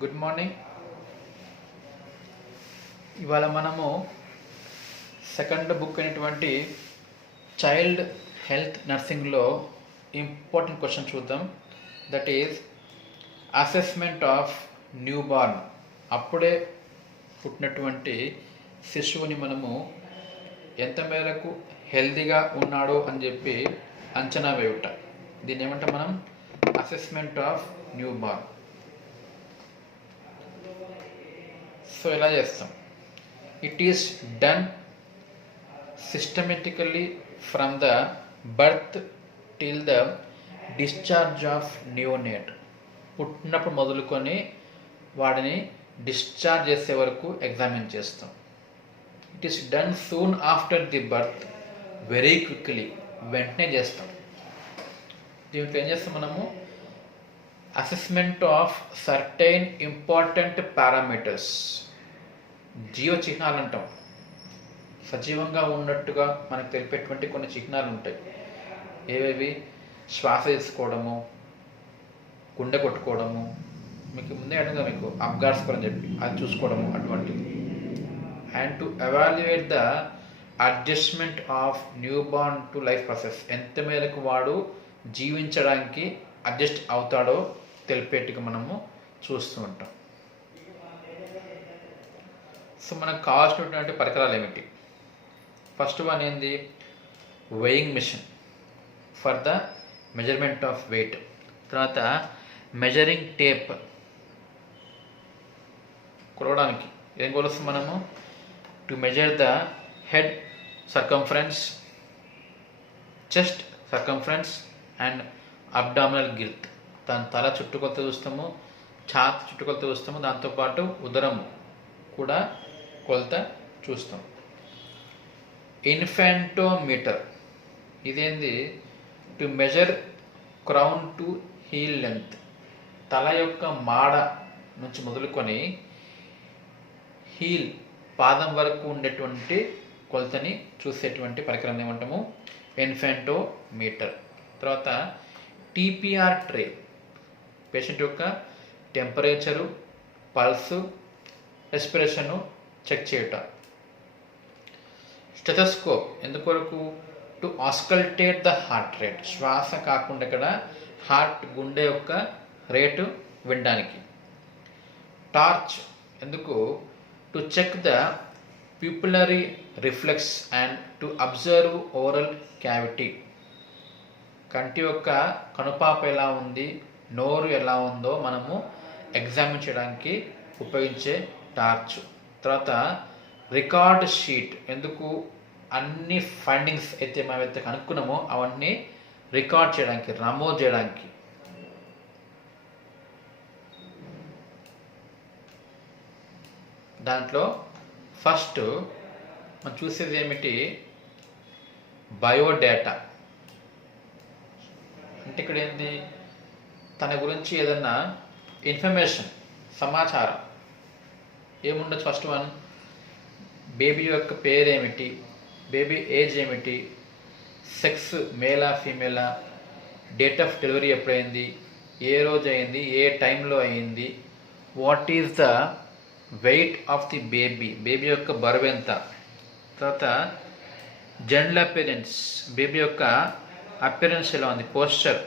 Good morning. ఇవాళ మనము second book అయినటువంటి చైల్డ్ హెల్త్ నర్సింగ్లో ఇంపార్టెంట్ క్వశ్చన్ చూద్దాం. That is assessment of new born. అప్పుడే పుట్టినటువంటి శిశువుని మనము ఎంత మేరకు హెల్తీగా ఉన్నాడో అని చెప్పి అంచనా వేయుట. దీన్ని ఏమంటే మనం assessment of new born. So ఎలా చేస్తాం? It is done systematically from the birth till the discharge of neonate. పుట్టినప్పుడు మొదలుకొని వాడిని డిశ్చార్జ్ చేసే వరకు ఎగ్జామిన్ చేస్తాం. It is done soon after the birth, very quickly, వెంటనే చేస్తాం. దీంట్లో ఏం చేస్తాం మనము? Assessment of certain important parameters, జీవ చిహ్నాలు అంటాం. సజీవంగా ఉన్నట్టుగా మనకు తెలిపేటువంటి కొన్ని చిహ్నాలు ఉంటాయి. ఏవేవి? శ్వాస తీసుకోవడము, గుండె కొట్టుకోవడము, మీకు ముందే అడుగుదా మీకు అబ్గార్ స్కోర్ అని చెప్పి అది చూసుకోవడము, అటువంటివి. And to evaluate the adjustment of new born to life process, ఎంత మేరకు వాడు జీవించడానికి అడ్జస్ట్ అవుతాడో తెలిపేట్టుగా మనము చూస్తూ ఉంటాం. సో మనకు కావాల్సినటువంటి పరికరాలు ఏమిటి? ఫస్ట్ వన్ ఏంది? Weighing machine for the measurement of weight. తర్వాత మెజరింగ్ టేప్, కొలవడానికి ఏం కొలుస్తాం మనము? To measure the head circumference, chest circumference and abdominal girth. దాని తల చుట్టుకొలత చూస్తాము, ఛాతీ చుట్టుకొలత చూస్తాము, దాంతోపాటు ఉదరము కూడా కొలత చూస్తాం. ఇన్ఫాంటోమీటర్, ఇదేంది? To measure crown to heel length, తల యొక్క మాడ నుంచి మొదలుకొని హీల్ పాదం వరకు ఉండేటువంటి కొలతని చూసేటువంటి పరికరాన్ని ఏమంటాము? ఇన్ఫాంటోమీటర్. తర్వాత టీపీఆర్ ట్రే, పేషెంట్ యొక్క టెంపరేచరు, పల్సు, రెస్పిరేషను చెక్ చేయుట. స్టెథోస్కోప్ ఎందుకొరకు? To auscultate the heart rate, శ్వాస కాకుండా ఇక్కడ హార్ట్, గుండె యొక్క రేటు వినడానికి. టార్చ్ ఎందుకు? To check the pupillary reflex and to observe oral cavity, కంటి యొక్క కనుపాప ఎలా ఉంది, నోరు ఎలా ఉందో మనము ఎగ్జామిన్ చేయడానికి ఉపయోగించే టార్చ్. తర్వాత రికార్డ్ షీట్ ఎందుకు? అన్ని ఫైండింగ్స్ అయితే మేమైతే కనుక్కున్నామో అవన్నీ రికార్డ్ చేయడానికి, నమోదు చేయడానికి. దాంట్లో ఫస్ట్ మనం చూసేది ఏమిటి? బయోడేటా. అంటే ఇక్కడ ఏంది? తన గురించి ఏదన్నా ఇన్ఫర్మేషన్, సమాచారం ఏముండొచ్చు? ఫస్ట్ వన్, బేబీ యొక్క పేరేమిటి, బేబీ ఏజ్ ఏమిటి, సెక్స్ మేలా ఫీమేలా, డేట్ ఆఫ్ డెలివరీ ఎప్పుడైంది, ఏ రోజు అయింది, ఏ టైంలో అయింది, what is the weight of the baby, baby యొక్క బరువు ఎంత. తర్వాత జనరల్ అపియరెన్స్, బేబీ యొక్క అపియరెన్స్ ఎలా ఉంది, posture.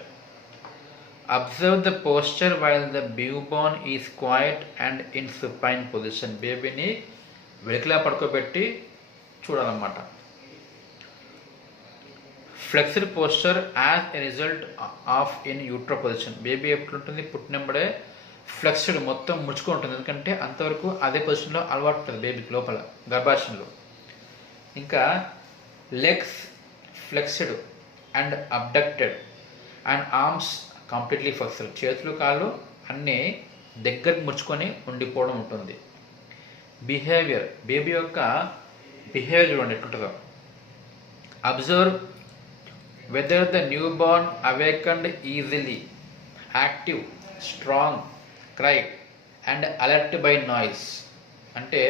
Observe the posture while the newborn is quiet and in supine position, బేబీని వెలికిలా పడుకోబెట్టి చూడాలన్నమాట. Flexed posture as a result of in utero position, baby ఎప్పుడుంటుంది? పుట్టినప్పుడే ఫ్లెక్స్డ్, మొత్తం ముడుచుకో ఉంటుంది. ఎందుకంటే అంతవరకు అదే పొజిషన్లో అలవాటు ఉంటుంది బేబీకి లోపల గర్భాశయంలో. ఇంకా legs flexed and abducted and arms completely flexed, చేతులు కాళ్ళు అన్నీ దగ్గరికి ముడుచుకొని ఉండిపోవడం ఉంటుంది. బిహేవియర్, బేబీ యొక్క బిహేవియర్ చూడండి ఎట్లుంటుందో. Observe whether the new born awakened easily, active, strong, cry and alert by noise. అంటే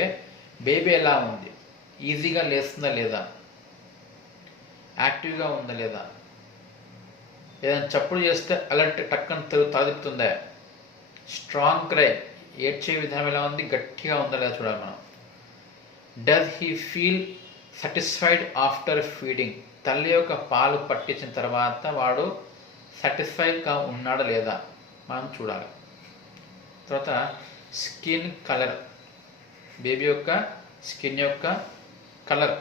బేబీ ఎలా ఉంది? ఈజీగా లేస్తుందా లేదా, యాక్టివ్గా ఉందా లేదా, ఏదైనా చప్పుడు చేస్తే అలర్ట్ టక్కన తలదిప్పుతుందా, స్ట్రాంగ్ క్రై, ఏడ్చే విధానం ఎలా ఉంది, గట్టిగా ఉందా లేదా చూడాలి మనం. Does he feel satisfied after feeding, తల్లి యొక్క పాలు పట్టించిన తర్వాత వాడు సాటిస్ఫైడ్గా ఉన్నాడా లేదా మనం చూడాలి. తర్వాత స్కిన్ కలర్, బేబీ యొక్క స్కిన్ యొక్క కలర్.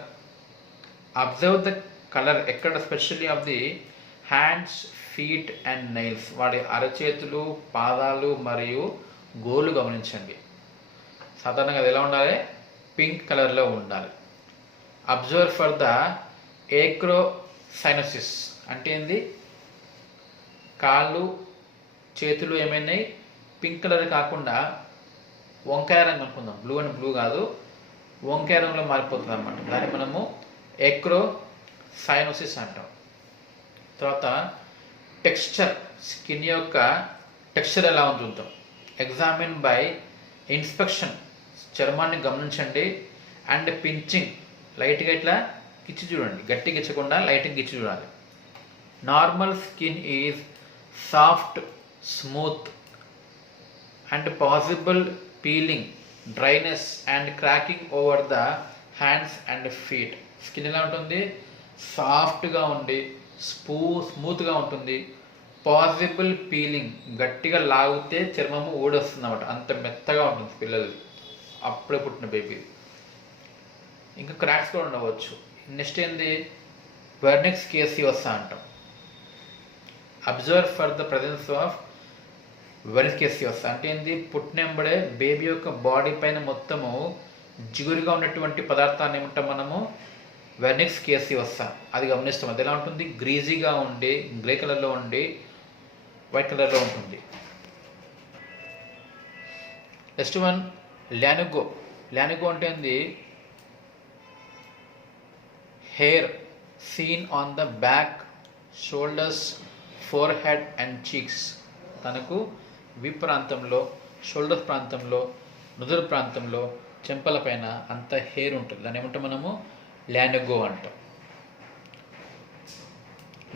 అబ్జర్వ్ ద కలర్ ఎక్కడ, specially of the hands, feet and nails, వాడి అరచేతులు, పాదాలు మరియు గోళ్ళు గమనించండి. సాధారణంగా అది ఎలా ఉండాలి, పింక్ కలర్లో ఉండాలి. అబ్జర్వ్ ఫర్ ద ఏక్రోసైనోసిస్ అంటే ఏంది, కాళ్ళు చేతులు ఏమైనాయి పింక్ కలర్ కాకుండా వంకాయ రంగు అనుకుందాం, బ్లూ అని బ్లూ కాదు, వంకాయ రంగులో మారిపోతుంది అన్నమాట. దాన్ని మనము ఏక్రోసైనోసిస్ అంటాం. తర్వాత టెక్స్చర్, స్కిన్ యొక్క టెక్స్చర్ ఎలా ఉంది చూద్దాం. ఎగ్జామిన్ బై ఇన్స్పెక్షన్, చర్మాన్ని గమనించండి. అండ్ పించింగ్, లైట్గా ఇట్లా గిచ్చి చూడండి, గట్టి గిచ్చకుండా లైట్గా గిచ్చి చూడాలి. Normal skin is soft, smooth and possible peeling, dryness and cracking over the hands and feet. Skin ఎలా ఉంటుంది, సాఫ్ట్గా ఉండి స్మూత్గా ఉంటుంది. పాసిబుల్ పీలింగ్, గట్టిగా లాగితే చర్మము ఊడొస్తుంది అన్నమాట, అంత మెత్తగా ఉంటుంది పిల్లలు అప్పుడే పుట్టిన బేబీ. ఇంకా క్రాక్స్ కూడా ఉండవచ్చు. నెక్స్ట్ ఏంది, వెర్నిక్స్ కేసీ వస్తా అంటాం. Observe for the presence of vernix caseosa అంటే ఏంది, పుట్టినెంబడే బేబీ యొక్క బాడీ పైన మొత్తము జిగురుగా ఉన్నటువంటి పదార్థాన్ని ఏమంటాం మనము, వెర్నిక్స్ కేసీ వస్తా. అది గమనిస్తాం. అది ఎలా ఉంటుంది, గ్రీజీగా ఉండి గ్రే కలర్లో ఉండి వైట్ కలర్లో ఉంటుంది. Next one లానుగో. లానుగో అంటే ఏంది, hair seen on the back, shoulders, forehead and cheeks. తనకు వి ప్రాంతంలో, షోల్డర్స్ ప్రాంతంలో, నుదురు ప్రాంతంలో, చెంపల పైన అంత హెయిర్ ఉంటుంది. దాన్ని ఏమంటాం మనము, లానుగో అంటాం.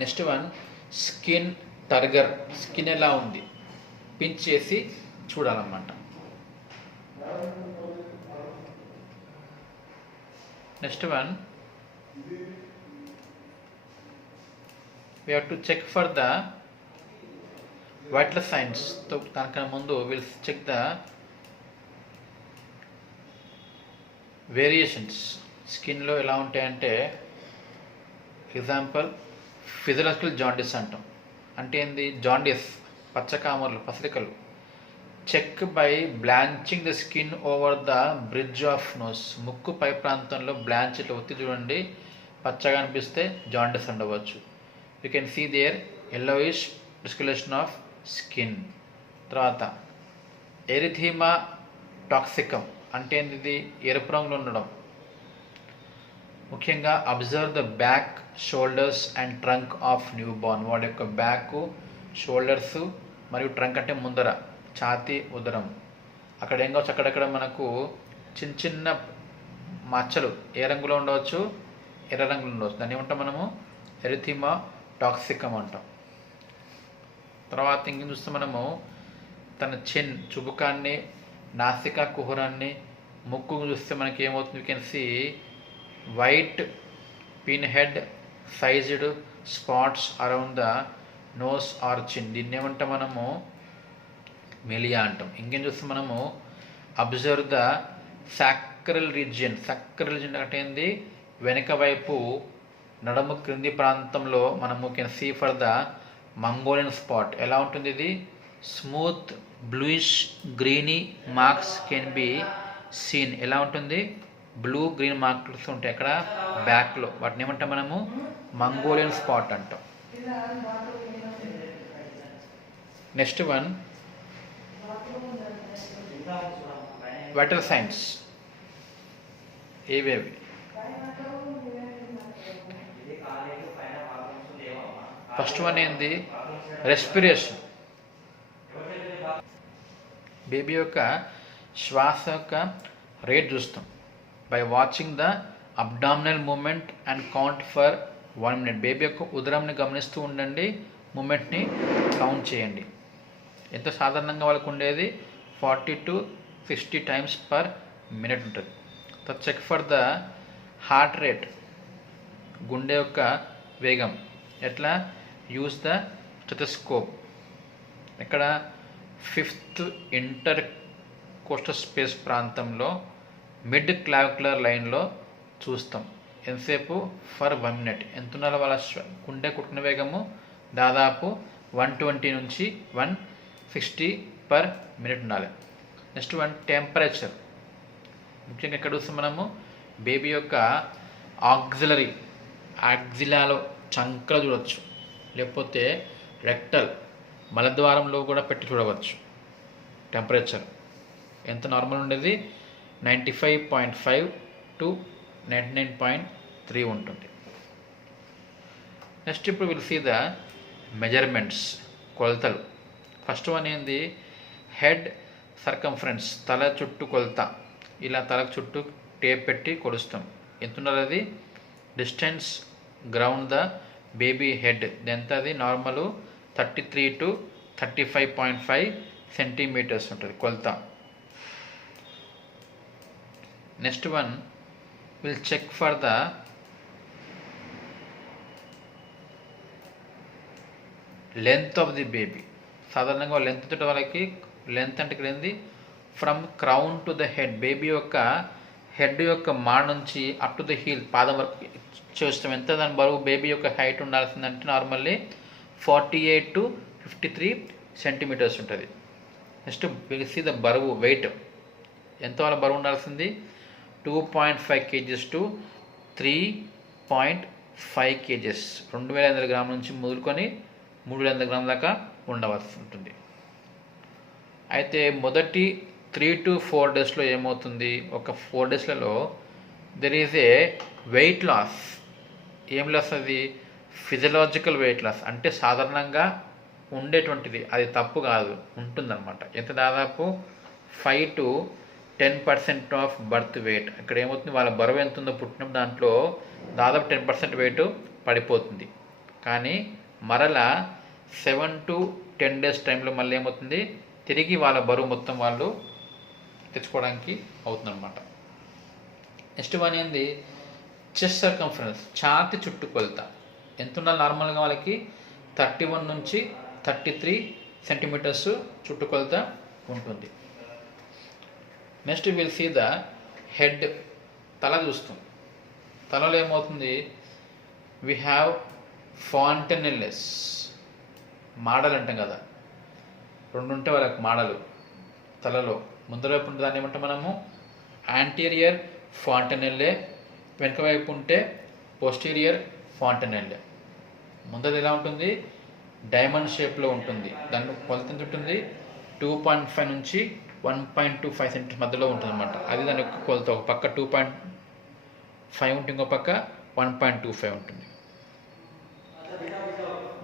Next one skin turgor. Skin ఎలా ఉంది పించ్ చేసి చూడాలన్నమాట. Next one we have to check for the vital signs. So దానికన్నా ముందు we'll check the వేరియేషన్స్ స్కిన్లో ఎలా ఉంటాయంటే, ఎగ్జాంపుల్ ఫిజియలాజికల్ జాండీస్ అంటాం. అంటే ఏంది, జాండీస్ పచ్చకామర్లు, పసరికలు. Check by blanching the skin over the bridge of nose, ముక్కు పై ప్రాంతంలో బ్లాంచ్ ఇట్లా ఒత్తి చూడండి, పచ్చగా అనిపిస్తే జాండీస్ ఉండవచ్చు. You can see their yellowish discolouration of skin. తర్వాత ఎరిథీమా టాక్సికం అంటే ఇది ఎరుపు రంగులో ఉండడం. ముఖ్యంగా observe the back, shoulders and trunk of newborn. వాడి యొక్క బ్యాక్, షోల్డర్స్ మరియు ట్రంక్ అంటే ముందర ఛాతీ, ఉదరం. అక్కడ ఏం కావచ్చు, అక్కడక్కడ మనకు చిన్న చిన్న మచ్చలు ఏ రంగులో ఉండవచ్చు, ఎర్ర రంగులో ఉండవచ్చు. దాన్ని ఏమంటాం మనము, ఎరిథీమా టాక్సికం అంటాం. తర్వాత ఇంకేం చూస్తే మనము తన చిన్, చుబుకాన్ని, నాసికా కుహరాన్ని, ముక్కు చూస్తే మనకి ఏమవుతుంది, you can see white pinhead, sized spots around the nose or chin. దీన్ని ఏమంటాం మనము, మెలియా అంటాం. ఇంకేం చూస్తే మనము observe the sacral region. Sacral region అంటే ఏంది, వెనక వైపు నడుము క్రింది ప్రాంతంలో మనము can see for the Mongolian spot. ఎలా ఉంటుంది ఇది, smooth bluish greeny marks can be seen. ఎలా ఉంటుంది, బ్లూ గ్రీన్ మార్క్స్ ఉంటాయి అక్కడ బ్యాక్లో. వాటిని ఏమంటాం మనము, మంగోలియన్ స్పాట్ అంటాం. Next one vital signs. ఏవేవి, ఫస్ట్ వన్ ఏంది, రెస్పిరేషన్. బేబీ యొక్క శ్వాస యొక్క రేట్ చూస్తాం by watching the abdominal movement and count for 1 minute. Baby యొక్క ఉదరంని గమనిస్తూ ఉండండి, మూమెంట్ని కౌంట్ చేయండి. ఎంత సాధారణంగా వాళ్ళకు ఉండేది 40 to 60 times per minute ఉంటుంది. Check for the heart rate, గుండె యొక్క వేగం. ఎట్లా? Use the stethoscope. ఇక్కడ 5th ఇంటర్ కోస్టల్ స్పేస్ ప్రాంతంలో మిడ్ క్లావిక్యులర్ లైన్లో చూస్తాం. ఎంతసేపు? For 1 minute. ఎంత ఉండాలి వాళ్ళ గుండె కొట్టుకునే వేగము? దాదాపు 120 నుంచి 160 per minute ఉండాలి. Next one temperature. ముఖ్యంగా ఎక్కడ చూస్తాం మనము? బేబీ యొక్క యాక్సిలాలో చంకలో చూడవచ్చు, లేకపోతే రెక్టల్ మలద్వారంలో కూడా పెట్టి చూడవచ్చు. టెంపరేచర్ ఎంత నార్మల్ ఉండేది? 95.5 to 99.3 ఉంటుంది. నెక్స్ట్ ఇప్పుడు విల్ సీ ద మెజర్మెంట్స్, కొలతలు. ఫస్ట్ వన్ ఏంది? హెడ్ సర్కంఫరెన్స్, తల చుట్టూ కొలత. ఇలా తలకు చుట్టూ టేప్ పెట్టి కొలుస్తాం. ఎంత ఉండాలి అది? Distance around the baby head ఎంత? అది నార్మల్ 33 to 35.5 సెంటీమీటర్స్ ఉంటుంది కొలత. Next one will check for the length of the baby. సాధారణంగా లెంత్ తోటి వాళ్ళకి లెంత్ అంటే ఇక్కడ ఏంది? From crown to the head, baby యొక్క హెడ్ యొక్క మాడ నుంచి అప్ టు ద హీల్, పాదం వరకు చూస్తాం. ఎంత దాని బరువు? బేబీ యొక్క హైట్ ఉండాల్సిందంటే నార్మల్లీ 48 to 53 సెంటీమీటర్స్ ఉంటుంది. నెక్స్ట్ విల్ సీ ద బరువు, వెయిట్. ఎంత వాళ్ళ బరువు ఉండాల్సింది? 2.5 kgs to 3.5 kgs. 2500 గ్రాముల నుంచి మొదలుకొని 300 గ్రాముల దాకా ఉండవలసి ఉంటుంది. అయితే మొదటి 3 to 4 డేస్లో ఏమవుతుంది? ఒక 4 డేస్లలో there is a weight loss. ఏం లాస్ అది? ఫిజియలాజికల్ వెయిట్ లాస్, అంటే సాధారణంగా ఉండేటువంటిది, అది తప్పు కాదు, ఉంటుందన్నమాట. ఎంత? దాదాపు 5 to 10% ఆఫ్ బర్త్ వెయిట్. ఇక్కడ ఏమవుతుంది? వాళ్ళ బరువు ఎంత ఉందో పుట్టినప్పుడు దాంట్లో దాదాపు 10% వెయిట్ పడిపోతుంది. కానీ మరలా 7 to 10 days టైంలో మళ్ళీ ఏమవుతుంది? తిరిగి వాళ్ళ బరువు మొత్తం వాళ్ళు తెచ్చుకోవడానికి అవుతుందన్నమాట. నెక్స్ట్ వన్ ఏంది? చెస్ట్ సర్కంఫరెన్స్, ఛాతి చుట్టు కొలత. ఎంత ఉండాలి నార్మల్గా వాళ్ళకి? 31 నుంచి 33 సెంటీమీటర్స్ చుట్టుకొలత ఉంటుంది. Next will see the head, తల చూస్తాం. తలలో ఏమవుతుంది? వి హ్యావ్ ఫాంటెనెల్లెస్, మాడలు అంటాం కదా, 2 ఉంటే వాళ్ళకి మాడలు తలలో. ముందర వైపు ఉంటే దాన్ని ఏమంటాం మనము? యాంటీరియర్ ఫాంటెనెల్లే. వెనక వైపు ఉంటే పోస్టీరియర్ ఫాంటెనెల్లే. ముందర ఎలా ఉంటుంది? డైమండ్ షేప్లో ఉంటుంది. దాని కొలత ఎంత ఉంటుంది? 2.5 నుంచి 1.25 సెంటీమీటర్స్ మధ్యలో ఉంటుంది అన్నమాట. అది దాని యొక్క కొలత. ఒక పక్క 2.5 ఉంటుంది, ఇంకో పక్క 1.25 ఉంటుంది.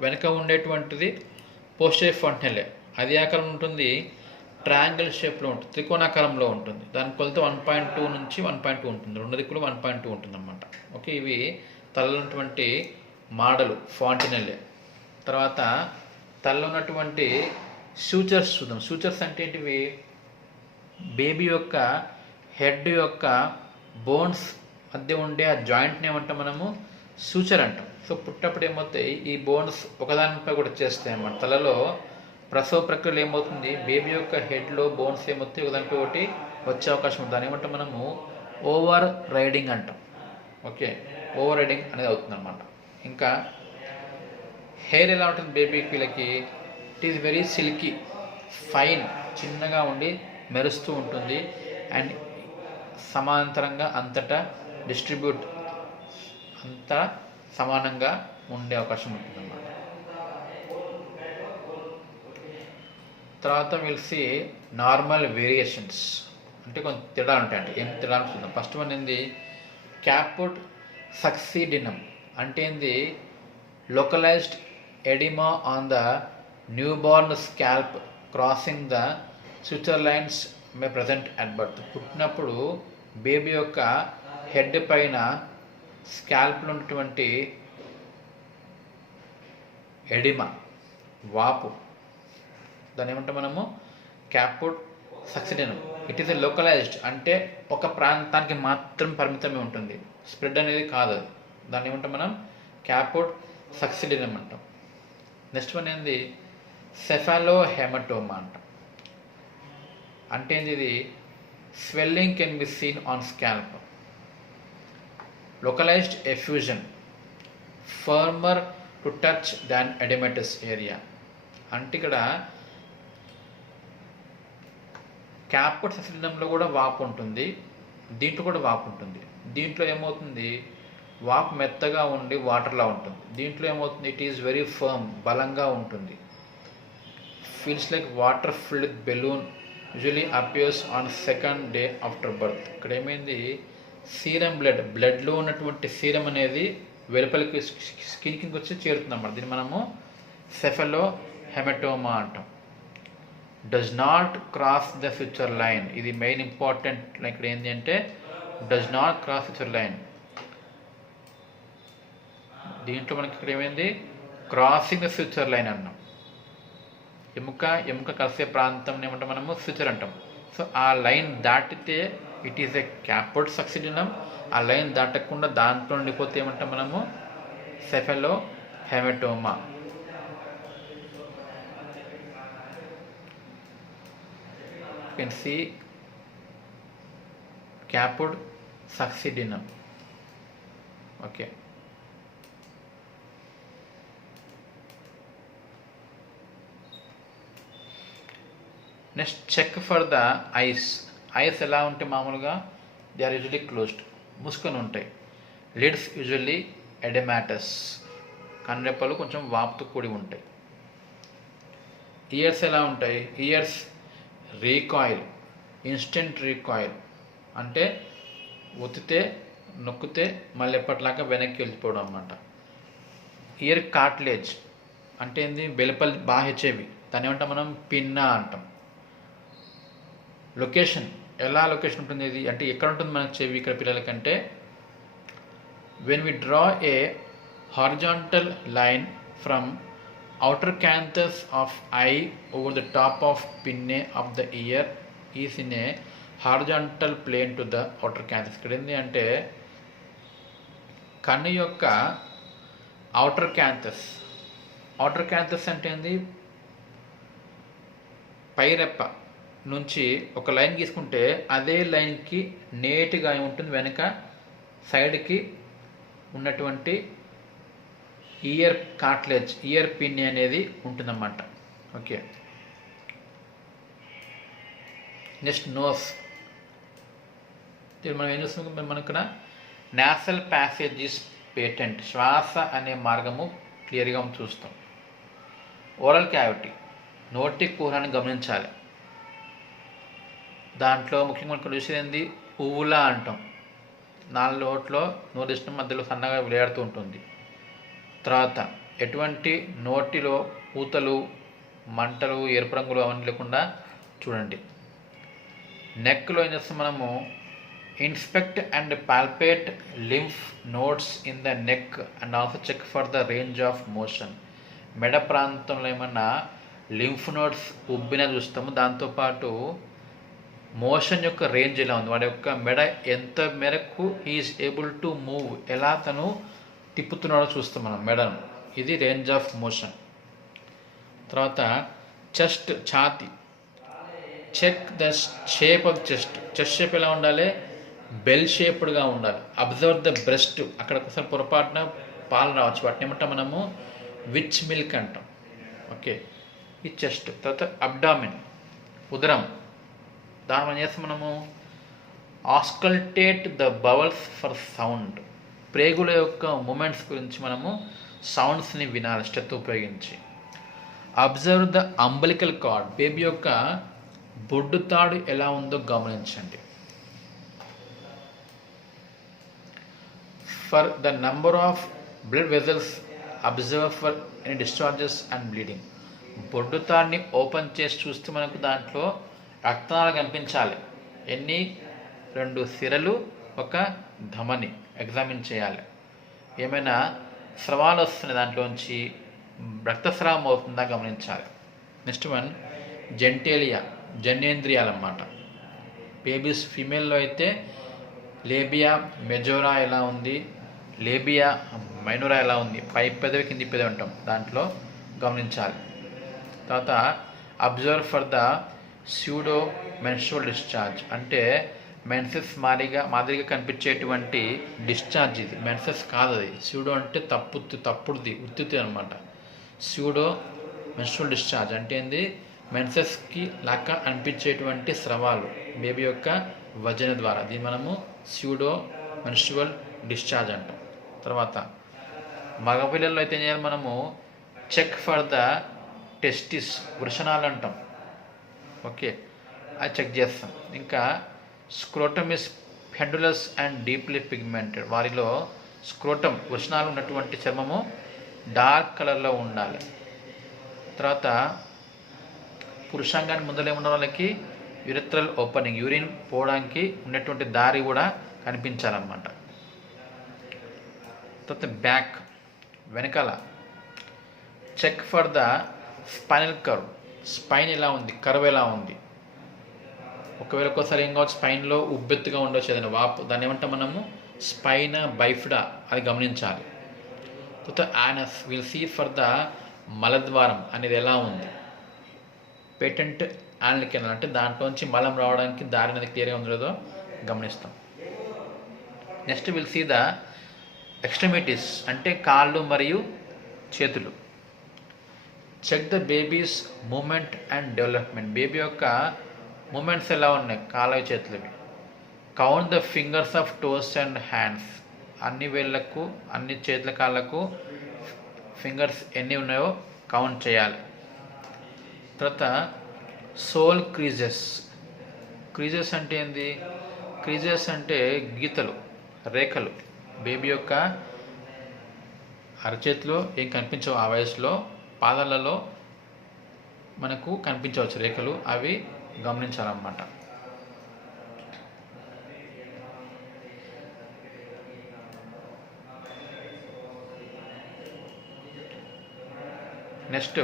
వెనక ఉండేటువంటిది పోస్టీరియర్ ఫాంటెనెల్లే. అది ఆకారం ఉంటుంది, ట్రయాంగిల్ షేప్లో ఉంటుంది, త్రికోణాకారంలో ఉంటుంది. దాని కొలత 1.2 నుంచి 1.2 ఉంటుంది. 2 దిక్కులు 1.2 ఉంటుంది అన్నమాట. ఓకే, ఇవి తలలో ఉన్నటువంటి మాడలు, ఫాంటెనెల్లే. తర్వాత తలలో ఉన్నటువంటి సూచర్స్ చూద్దాం. సూచర్స్ అంటే ఏంటివి? బేబీ యొక్క హెడ్ యొక్క బోన్స్ మధ్య ఉండే ఆ జాయింట్ని ఏమంటాం మనము? సూచర్ అంటాం. సో పుట్టప్పుడు ఏమవుతాయి? ఈ బోన్స్ ఒకదానిపై కూడా చేస్తాయి అన్నమాట. తలలో ప్రసవ ప్రక్రియలో ఏమవుతుంది? బేబీ యొక్క హెడ్లో బోన్స్ ఏమవుతాయి? ఒకదానిపై ఒకటి వచ్చే అవకాశం ఉంది. దాని ఏమంటాం మనము? ఓవర్ రైడింగ్ అంటాం. ఓకే, ఓవర్ రైడింగ్ అనేది అవుతుంది అన్నమాట. ఇంకా హెయిర్ ఎలా ఉంటుంది బేబీ పిల్లకి? It is very silky, fine, చిన్నగా ఉండి మెరుస్తూ ఉంటుంది. అండ్ సమాంతరంగా అంతటా డిస్ట్రిబ్యూట్, అంతా సమానంగా ఉండే అవకాశం ఉంటుంది అన్నమాట. తర్వాత విల్ సీ నార్మల్ వేరియేషన్స్, అంటే కొంత తేడా ఉంటాయండి. ఏం తేడా చూద్దాం. ఫస్ట్ వన్ ఏంది? క్యాపుట్ సక్సీడినమ్ అంటే ఏంది? localized edema on the newborn scalp crossing the suture lines may present at birth. పుట్టినప్పుడు బేబీ యొక్క హెడ్ పైన స్కాల్ప్లో ఉన్నటువంటి ఎడిమా, వాపు, దాన్ని ఏమంటాం మనము? క్యాపుట్ సక్సిడినం. ఇట్ ఈస్ ఎ లోకలైజ్డ్, అంటే ఒక ప్రాంతానికి మాత్రం పరిమితమే ఉంటుంది, స్ప్రెడ్ అనేది కాదు అది. దాన్ని ఏమంటాం మనం క్యాపోడ్ సక్సిడినం అంటాం. నెక్స్ట్ వన్ ఏంది సెఫాలోహెమటోమా అంటాం. అంటే ఏంది ఇది swelling can be seen on scalp, localized effusion, firmer to touch than edematous area. అంటే ఇక్కడ క్యాపోడ్ సక్సిడినంలో కూడా వాపు ఉంటుంది, దీంట్లో కూడా వాపు ఉంటుంది. దీంట్లో ఏమవుతుంది, వాపు మెత్తగా ఉండి వాటర్లా ఉంటుంది. దీంట్లో ఏమవుతుంది, ఇట్ ఈస్ వెరీ ఫర్మ్, బలంగా ఉంటుంది. Feels like water filled balloon usually appears on second day after birth. ఇక్కడ ఏమైంది, సీరం బ్లడ్లో ఉన్నటువంటి సీరం అనేది వెలుపలికి స్కిన్ కిందకి వచ్చి చేరుతుంది అన్నమాట. దీన్ని మనము సెఫాలోహెమటోమా అంటాం. Does not cross the future line. ఇది మెయిన్ ఇంపార్టెంట్. ఇక్కడ ఏంటి అంటే does not cross future line. దీంట్లో మనకి ఇక్కడ ఏమైంది, క్రాసింగ్ ద ఫ్యూచర్ లైన్ అన్నాం. ఎముక కలిసే ప్రాంతం ఏమంటాం మనము ఫ్యూచర్ అంటాం. సో ఆ లైన్ దాటితే ఇట్ ఈస్ ఎ క్యాపోడ్ సక్సిడినం. ఆ లైన్ దాటకుండా దాంట్లో ఉండిపోతే ఏమంటాం మనము cephalohaematoma. You can see capod succedaneum. Okay. Next check for the eyes. Eyes ఎలా ఉంటాయి మామూలుగా, దే ఆర్ యూజువల్లీ క్లోజ్డ్, మూసుకొని ఉంటాయి. లిడ్స్ యూజువల్లీ ఎడెమాటస్, కన్నెప్పలు కొంచెం వాపుతో కూడి ఉంటాయి. ఇయర్స్ ఎలా ఉంటాయి, ఇయర్స్ రీకాయిల్, ఇన్స్టెంట్ రీకాయిల్, అంటే ఒత్తితే నొక్కితే మళ్ళీ ఎప్పటిలాగా వెనక్కి వెళ్ళిపోవడం అన్నమాట. ఇయర్ కార్టిలేజ్ అంటే ఏంది, వెలుపలి బాహ్య చెవి, దాన్ని ఏమంటాం మనం పిన్నా అంటాం. లొకేషన్ ఎలా లొకేషన్ ఉంటుంది ఇది అంటే ఎక్కడ ఉంటుంది మనకు చెవి ఇక్కడ పిల్లలకంటే, when we draw a horizontal line from outer canthus of eye over the top of pinnae of the ear is in a horizontal plane to the outer canthus. ఇక్కడ ఏంటి అంటే కన్ను యొక్క outer canthus అంటే ఏంది, పైరెప్ప నుంచి ఒక లైన్ గీసుకుంటే అదే లైన్కి నేటిగా ఉంటుంది వెనక సైడ్కి ఉన్నటువంటి ఇయర్ కార్టిలేజ్, ఇయర్ పిన్ అనేది ఉంటుందన్నమాట. ఓకే. Next nose. మనం ఏం చూస్తాం, మనం ఇక్కడ నాసల్ ప్యాసేజెస్ పేటెంట్, శ్వాస అనే మార్గము క్లియర్గా చూస్తాం. ఓరల్ క్యావిటీ, నోటి కుహరాన్ని గమనించాలి. దాంట్లో ముఖ్యంగా మనకు చూసేది ఏంది, ఊలా అంటాం. నాలుగు నోట్లో నోటిష్టం మధ్యలో సన్నగా విளைయాడుతూ ఉంటుంది. తర్వాత ఎటువంటి నోటిలో పూతలు, మంటలు, ఎరుపు రంగులు అవన్నీ లేకుండా చూడండి. నెక్లో ఏం చేస్తాం మనము, inspect and palpate lymph nodes in the neck and also check for the range of motion. మెడ ప్రాంతంలో ఏమన్నా లింఫ్ నోడ్స్ ఉబ్బిన చూస్తాము. దాంతోపాటు మోషన్ యొక్క రేంజ్ ఎలా ఉంది, వాడి యొక్క మెడ ఎంత మేరకు హీఈస్ ఏబుల్ టు మూవ్, ఎలా తను తిప్పుతున్నాడో చూస్తాం మనం మెడను. ఇది రేంజ్ ఆఫ్ మోషన్. తర్వాత చెస్ట్, ఛాతి, check the shape of chest. Chest shape ఎలా ఉండాలి, బెల్ షేప్డ్గా ఉండాలి. అబ్జర్వ్ ద బ్రెస్ట్, అక్కడ ఒకసారి పొరపాటున పాలు రావచ్చు, వాటిని ఏమంటాం మనము విచ్ మిల్క్ అంటాం. ఓకే, ఈ చెస్ట్. తర్వాత అబ్డామిన్, ఉదరం, దాని మనం చేస్తాం మనము auscultate the bowels for sound. ప్రేగుల యొక్క మూమెంట్స్ గురించి మనము సౌండ్స్ని వినాలి స్టెత్ ఉపయోగించి. అబ్జర్వ్ ద అంబలికల్ కార్డ్, బేబీ యొక్క బొడ్డు తాడు ఎలా ఉందో గమనించండి. For the number of blood vessels observe for any discharges and bleeding. బొడ్డు తాడుని ఓపెన్ చేసి చూస్తే మనకు దాంట్లో రక్తనాళాలు కనిపించాలి. ఎన్ని, 2 సిరలు, 1 ధమని ఎగ్జామిన్ చేయాలి. ఏమైనా స్రవాలు వస్తున్నాయి, దాంట్లోంచి రక్తస్రావం అవుతుందా గమనించాలి. నెక్స్ట్ వన్ జెంటేలియా, జనేంద్రియాలు అన్నమాట. బేబీస్ ఫీమేల్లో అయితే లేబియా మెజోరా ఎలా ఉంది, లేబియా మైనోరా ఎలా ఉంది, పై పెదవి కింది పెదవి అంటాం, దాంట్లో గమనించాలి. తర్వాత observe for the pseudo menstrual discharge, అంటే మెన్సెస్ మాదిరిగా కనిపించేటువంటి డిశ్చార్జ్. ఇది మెన్సెస్ కాదు, అది స్యూడో అంటే తప్పుడుది ఉత్తుతి అనమాట. స్యూడో మెన్స్ట్రువల్ డిశ్చార్జ్ అంటే ఏంది, మెన్సెస్కి లాగా అనిపించేటువంటి స్రవాలు బేబీ యొక్క వజన ద్వారా, దీన్ని మనము స్యూడో మెన్స్ట్రువల్ డిశ్చార్జ్ అంటాం. తర్వాత మగపిల్లల్లో అయితే ఏం చేయాలి, మనము చెక్ ఫర్ ద టెస్టిస్, వృషణాలు అంటాం. ఓకే, అది చెక్ చేస్తాం. ఇంకా scrotum is pendulous and deeply pigmented, వారిలో స్క్రోటమ్ వృషణాలు ఉన్నటువంటి చర్మము డార్క్ కలర్లో ఉండాలి. తర్వాత పురుషాంగాన్ని ముందలే ఉన్న వాళ్ళకి యూరిథ్రల్ ఓపెనింగ్, యూరిన్ పోవడానికి ఉన్నటువంటి దారి కూడా కనిపించాలన్నమాట. తర్వాత బ్యాక్, వెనకాల check for the spinal curve, spine ఎలా ఉంది, కర్వ్ ఎలా ఉంది. ఒకవేళ ఒక్కోసారి ఏం కావచ్చు, స్పైన్లో ఉబ్బెత్తుగా ఉండొచ్చు ఏదైనా వాపు, దాన్ని ఏమంటాం మనము స్పైన్ బైఫిడా, అది గమనించాలి. తర్వాత anus, will see for the మలద్వారం అనేది ఎలా ఉంది. పేటెంట్ యానల్ కెనాల్ అంటే దాంట్లోంచి మలం రావడానికి దారి అనేది క్లియర్గా ఉందో లేదో గమనిస్తాం. Next will see the extremities, అంటే కాళ్ళు మరియు చేతులు. Check the baby's movement and development, బేబీ యొక్క మూమెంట్స్ ఎలా ఉన్నాయి కాళ్ళ చేతులవి. Count the fingers of toes and hands, అన్ని వేళ్ళకు అన్ని చేతుల కాళ్ళకు ఫింగర్స్ ఎన్ని ఉన్నాయో కౌంట్ చేయాలి. తర్వాత సోల్ క్రీజెస్, క్రీజెస్ అంటే ఏంది, క్రీజెస్ అంటే గీతలు, రేఖలు. బేబీ యొక్క అరచేతిలో ఏం కనిపించవు ఆ వయసులో, పాదాలలో మనకు కనిపించవచ్చు రేఖలు, అవి గమనించాలన్నమాట. నెక్స్ట్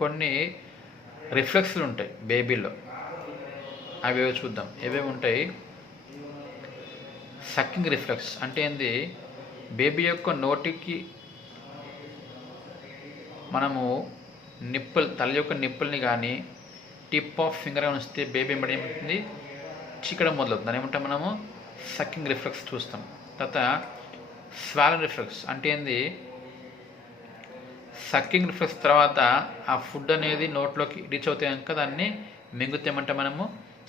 కొన్ని రిఫ్లెక్స్లు ఉంటాయి బేబీలో, అవి చూద్దాం ఏవేవి ఉంటాయి. సక్కింగ్ రిఫ్లెక్స్ అంటే ఏంది, బేబీ యొక్క నోటికి మనము తల్లి యొక్క నిప్పుల్ని కానీ టిప్ ఆఫ్ ఫింగర్ ఉంచితే బేబీ ఏమిటి ఏమవుతుంది, చీకడం మొదలవుతుంది. దాని ఏమంటాం మనము సక్కింగ్ రిఫ్లెక్స్ చూస్తాం. తర్వాత స్వాలన్ రిఫ్లెక్స్ అంటే ఏంది, సక్కింగ్ రిఫ్లెక్స్ తర్వాత ఆ ఫుడ్ అనేది నోట్లోకి రీచ్ అవుతాయి కనుక దాన్ని మింగుతామంటే మనము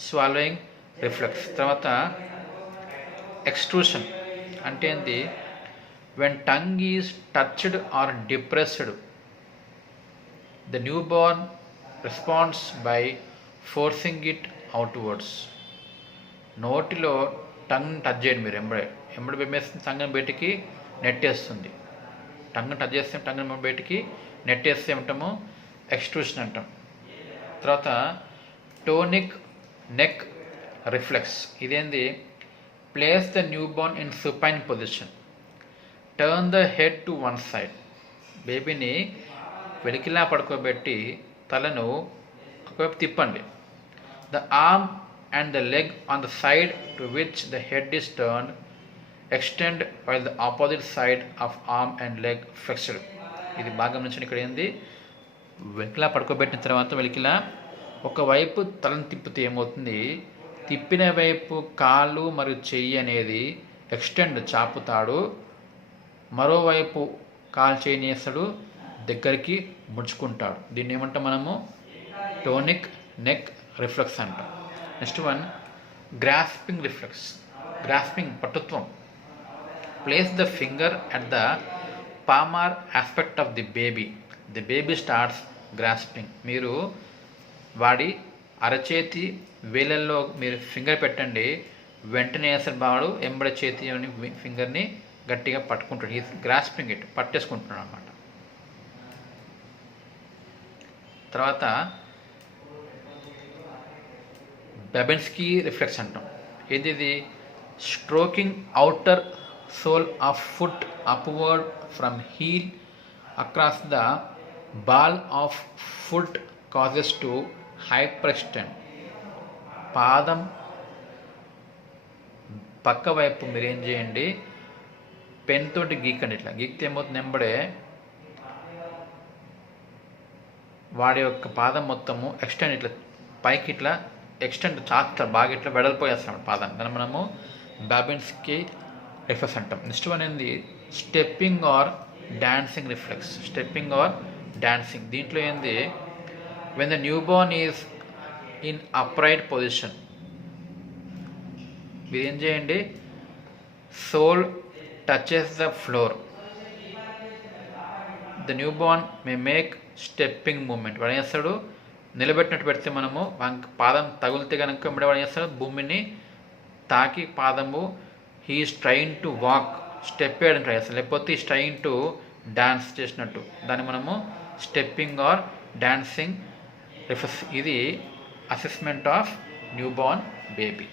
స్వాలోయింగ్ రిఫ్లెక్స్. తర్వాత ఎక్స్ట్రూషన్ అంటే ఏంది, when tongue is touched or depressed the new born response by forcing it outwards. నోటిలో టంగ్ టచ్ చేయండి మీరు, ఎంబడి బెమ్మేస్తుంది, టంగ్ బయటికి నెట్టేస్తుంది. టంగ్ టచ్ చేస్తే టంగ్ బయటికి నెట్టేస్తే ఏమంటాము ఎక్స్ట్రూషన్ అంటాం. తర్వాత టోనిక్ నెక్ రిఫ్లెక్స్, ఇదేంది, place the new born in supine position, turn the head to one side, బేబీని వెలికిలా పడుకోబెట్టి తలను ఒకవైపు తిప్పండి. The arm and the leg on the side to which the head is turned extend while the opposite side of arm and leg flexed. ఇది బాగా గమనించండి. ఇక్కడ ఏంది, వెలికిలా పడుకోబెట్టిన తర్వాత వెలికిలా ఒకవైపు తలను తిప్పితే ఏమవుతుంది, తిప్పిన వైపు కాళ్ళు మరియు చెయ్యి అనేది ఎక్స్టెండ్ చాపుతాడు, మరోవైపు కాలు చెయ్యి చేస్తాడు దగ్గరికి ముడుచుకుంటాడు. దీన్ని ఏమంటాం మనము టోనిక్ నెక్ రిఫ్లెక్స్ అంటాం. Next one grasping reflex, grasping పట్టుత్వం. Place the finger at the palmar aspect of the baby starts grasping. మీరు వాడి అరచేతి వేలల్లో మీరు ఫింగర్ పెట్టండి, వెంటనే అసలు వాడు ఎంబడి చేతి ఫింగర్ని గట్టిగా పట్టుకుంటాడు. ఈ గ్రాస్పింగ్ ఇట్ పట్టేసుకుంటున్నాడు అన్నమాట. తర్వాత బెబెన్స్కీ రిఫ్లెక్స్ అంటాం. ఏది ఇది? Stroking outer sole of foot upward from heel across the ball of foot causes to hyperextend. పాదం పక్క వైపు మీరు ఏం చేయండి, పెన్ తోటి గీకండి. ఇట్లా గీక్తే ఏమవుతుంది, వెంబడే వాడి యొక్క పాదం మొత్తము ఎక్స్టెండ్ ఇట్లా పైకి ఇట్లా ఎక్స్టెండ్ చాస్తారు, బాగా ఇట్లా వెడల్పోయేస్తాం పాదాన్ని. దాన్ని మనము బాబిన్స్కీ రిఫ్లెక్స్ అంటాం. నెక్స్ట్ వన్ ఏంది? Stepping or dancing reflex. Stepping or dancing దీంట్లో ఏంది? When the newborn is in upright position, మీరు ఏం చేయండి, sole touches the floor, the newborn may make stepping movement. వాడు ఏం చేస్తాడు, నిలబెట్టినట్టు పెడితే మనము పాదం తగిలితే కనుక వాడు ఏం చేస్తాడు, భూమిని తాకి పాదము he is trying to walk, step వేయడం ట్రై చేస్తాడు. లేకపోతే ఈస్ ట్రైన్ టు డాన్స్ చేసినట్టు, దాన్ని మనము స్టెప్పింగ్ ఆర్ డాన్సింగ్ రిఫ్లెక్స్. ఇది assessment of newborn baby.